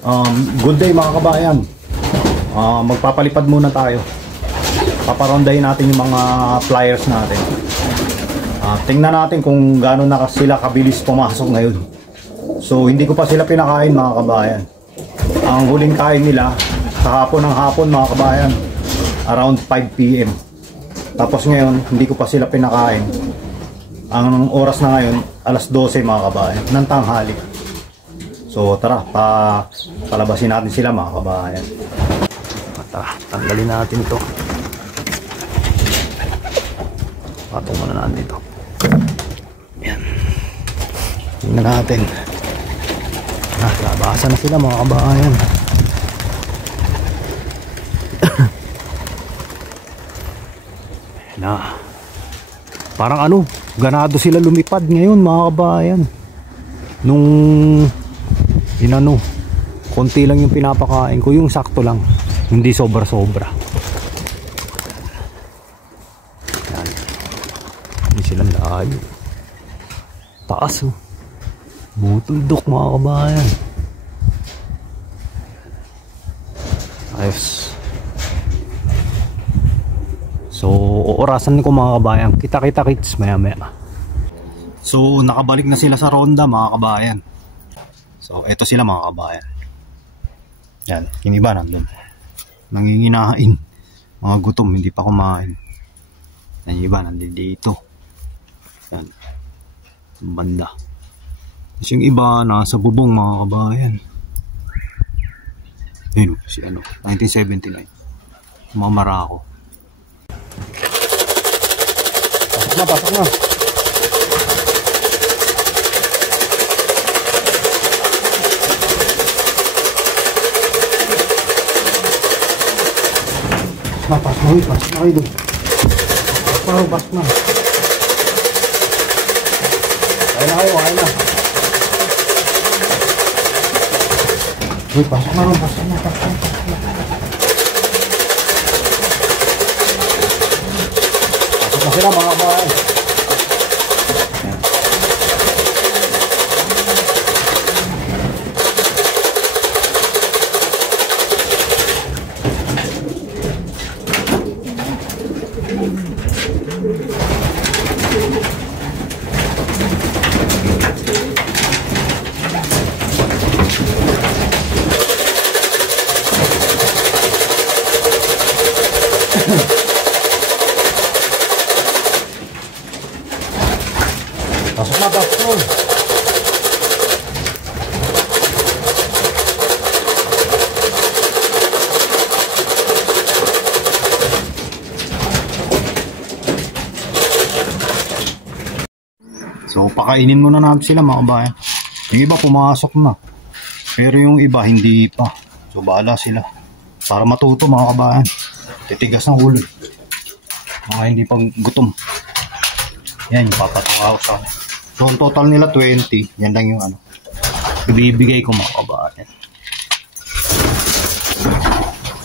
Good day mga kabayan. Magpapalipad muna tayo. Paparondahin natin yung mga flyers natin. Tingnan natin kung gaano na sila kabilis pumasok ngayon. So hindi ko pa sila pinakain mga kabayan. Ang huling kain nila kahapon ng hapon mga kabayan, around 5 PM. Tapos ngayon hindi ko pa sila pinakain. Ang oras na ngayon alas 12 mga kabayan ng tanghali. So tara, palabasin natin sila mga kabayan. Tanggalin natin ito. Patong muna natin ito. Yan. Tingnan natin. Labasan na sila mga kabayan. Na. Parang ano, ganado sila lumipad ngayon mga kabayan. Nung konti lang yung pinapakain ko, yung sakto lang, hindi sobra-sobra. Yan. Hindi sila layo. Taas oh. Butuldok mga kabayan. Ayos. So, orasan ko mga kabayan. Kita-kita kits maya-maya. So, nakabalik na sila sa ronda mga kabayan. So, eto sila mga kabayan. Yan, yung iba nandun. Nanginginain. Mga gutom, hindi pa kumain. Yan, yung iba nandun dito. Yan. Banda. Kasi yung iba nasa bubong mga kabayan. Yun, si 1979. Mga Marako. Pasok na. Pasok na kayo doon. Pasok na. Kaya na. Uy, pasok na. Pasok na sila mga kabayan. Pasok. So pakainin muna natin sila mga kabayan. Yung iba pumasok na, pero yung iba hindi pa. So bahala sila. Para matuto mga kabayan. Titigas ng ulo. Mga hindi pang gutom. Yan yung papatungaw sa akin. So ang total nila 20. Yan lang yung ibibigay ko mga kabayan.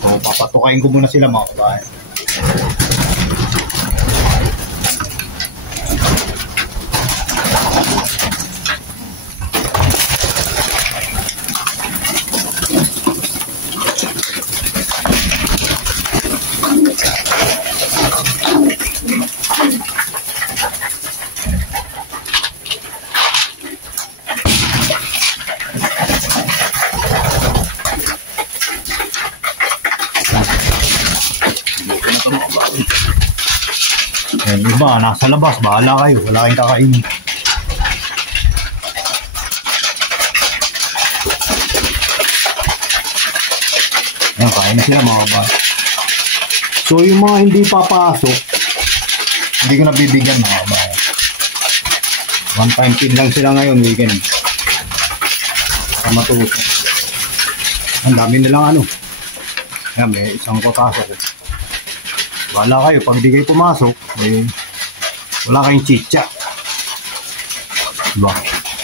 So papatukain ko muna sila mga kabayan. Yan, iba nasa labas, bahala kayo, wala kayong kakainin. Yan, kain na sila mga kabayan. So yung mga hindi papasok, hindi ko nabibigyan mga kabayan. One time feed lang sila ngayon, weekend. Matuto. Ang dami nilang yan, may isang kotasok. Wala kayo, pag di kayo pumasok, wala kayong chicha. Diba?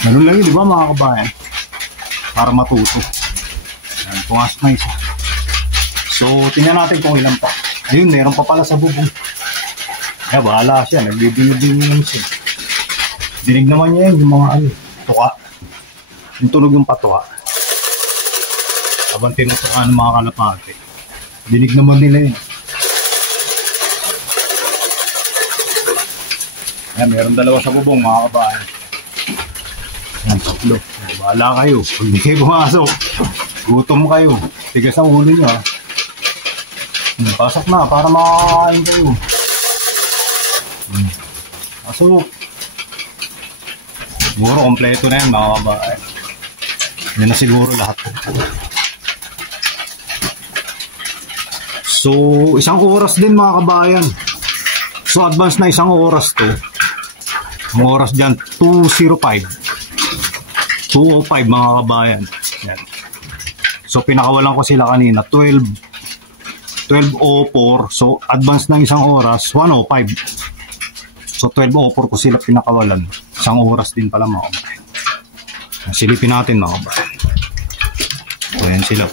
Ganun lang yun, diba mga kabayan? Para matuto. Yan, pumasok na isa. So, tingnan natin kung ilan pa. Ayun, meron pa pala sa bubong. Kaya bahala siya, nagbibinibini lang siya. Dinig naman niya yun, yung mga tuka. Yung tunog yung patuka. Habang tinutukan ng mga kalapate. Dinig naman nila yun. Ayan, meron dalawa sa bubong mga kabayan. Ayan, tatlo. Bahala kayo. Pag di kayo pumasok, gutom kayo. Tigas ang ulo nyo ha. Pasok na para makakain kayo. Pasok. Siguro kompleto na yan mga kabayan. Yan na siguro lahat. So, isang oras din mga kabayan. So, advance na isang oras to. Ang oras dyan, 2:05. 2:05 mga kabayan. Yan. So, pinakawalan ko sila kanina, 12:04. So, advance na isang oras, 1:05. So, 12:04 ko sila pinakawalan. Isang oras din pala mga kabayan. Silipin natin mga kabayan. So, yan sila.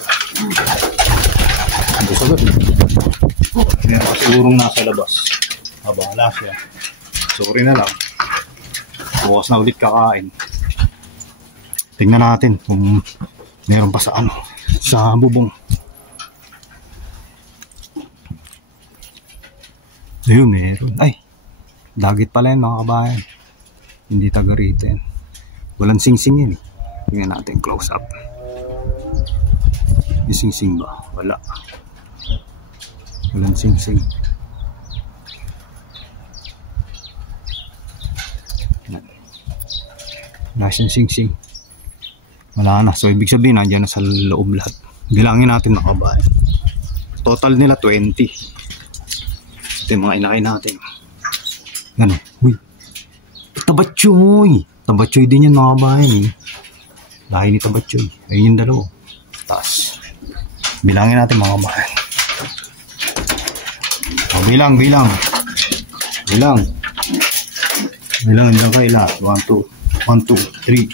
Ang sagot. Meron pa sigurong nasa labas. Wala siya. Sorry na lang. Bukas na ulit kakain. Tingnan natin kung meron pa sa sa bubong. Ayun, meron. Ay, dagit pala yan mga kabayan. Hindi taga rito yan. Walang sing-sing yan. Tingnan natin close up. May sing-sing ba? Wala. Walang sing-sing. Wala siyang sing-sing. Wala na. So, ibig sabihin, nandiyan na sa loob lahat. Bilangin natin mga kabayan. Total nila 20. Ito yung mga inakay natin. Gano'n. Uy. Tabatchoy. Tabatchoy din yan mga kabayan eh. Lahi ni Tabatchoy. Ayun yung dalawa. Taas. Bilangin natin mga kabayan. O, bilang. Bilang lang kayo lahat. 1, 2, 3,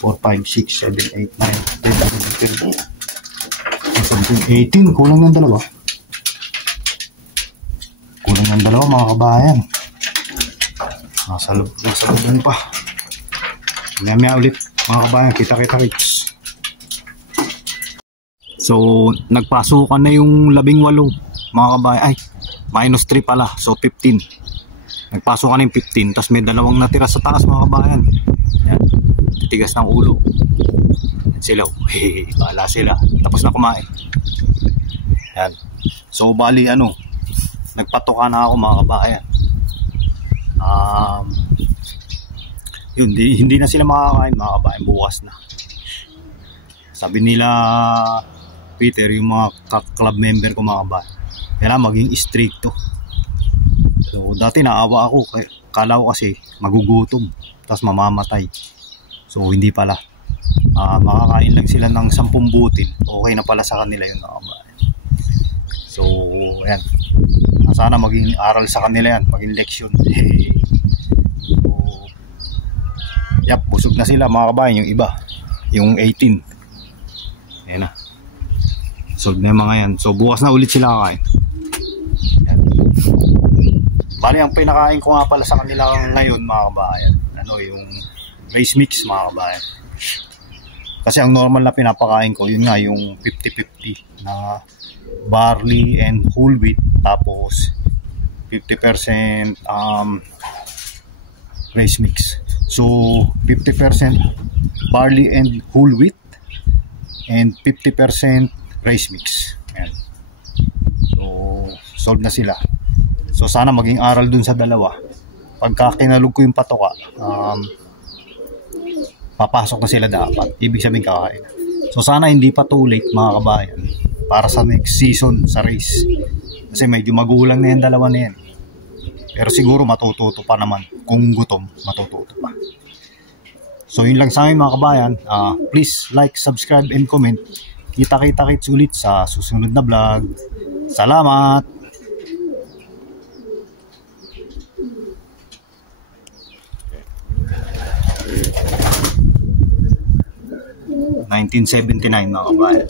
4, 5, 6, 7, 8, 9, 10, 11, 18. Kulang ng dalawa. Kulang ng dalawa mga kabayan. Nasa loob pa. Maya ulit mga kabayan. Kita kits. So, nagpasukan na yung 18 mga kabayan. Ay, -3 pala. So, 15. Nagpasok ka ng 15, tapos may dalawang natira sa taas mga kabayan. Yan. Titigas ng ulo. Yan sila. Bahala sila. Tapos na kumain. Yan. So, bali nagpatoka na ako mga kabayan. Yun, hindi na sila makakain mga kabayan. Bukas na. Sabi nila, Peter, yung mga club member ko mga kabayan, kailangan maging stricto. So, dati naawa ako, kala ko kasi magugutom, tapos mamamatay. So, hindi pala. Makakain lang sila ng 10 butil. Okay na pala sa kanila yun. So, ayan. Sana maging aral sa kanila yan, maging leksyon. So, yap, busog na sila mga kabayan, yung iba. Yung 18. Ayan na. Solve na yung mga yan. So, bukas na ulit sila kakain. Ayan. Bali, ang pinakain ko nga pala sa kanila ngayon mga kabayan, yung rice mix mga kabayan. Kasi ang normal na pinapakain ko, yun nga yung 50-50 na barley and whole wheat, tapos 50% rice mix. So 50% barley and whole wheat and 50% rice mix. Ayan. So solve na sila. So sana maging aral dun sa dalawa. Pagka kinalog ko yung patoka, papasok na sila dapat. Ibig sabihin kakain. So sana hindi pa too late mga kabayan para sa next season sa race. Kasi medyo magulang na yan dalawa na yan. Pero siguro matututo pa naman. Kung gutom, matututo pa. So yun lang sa akin mga kabayan. Please like, subscribe, and comment. Kita-kits ulit sa susunod na vlog. Salamat! 1979 mga kabayan.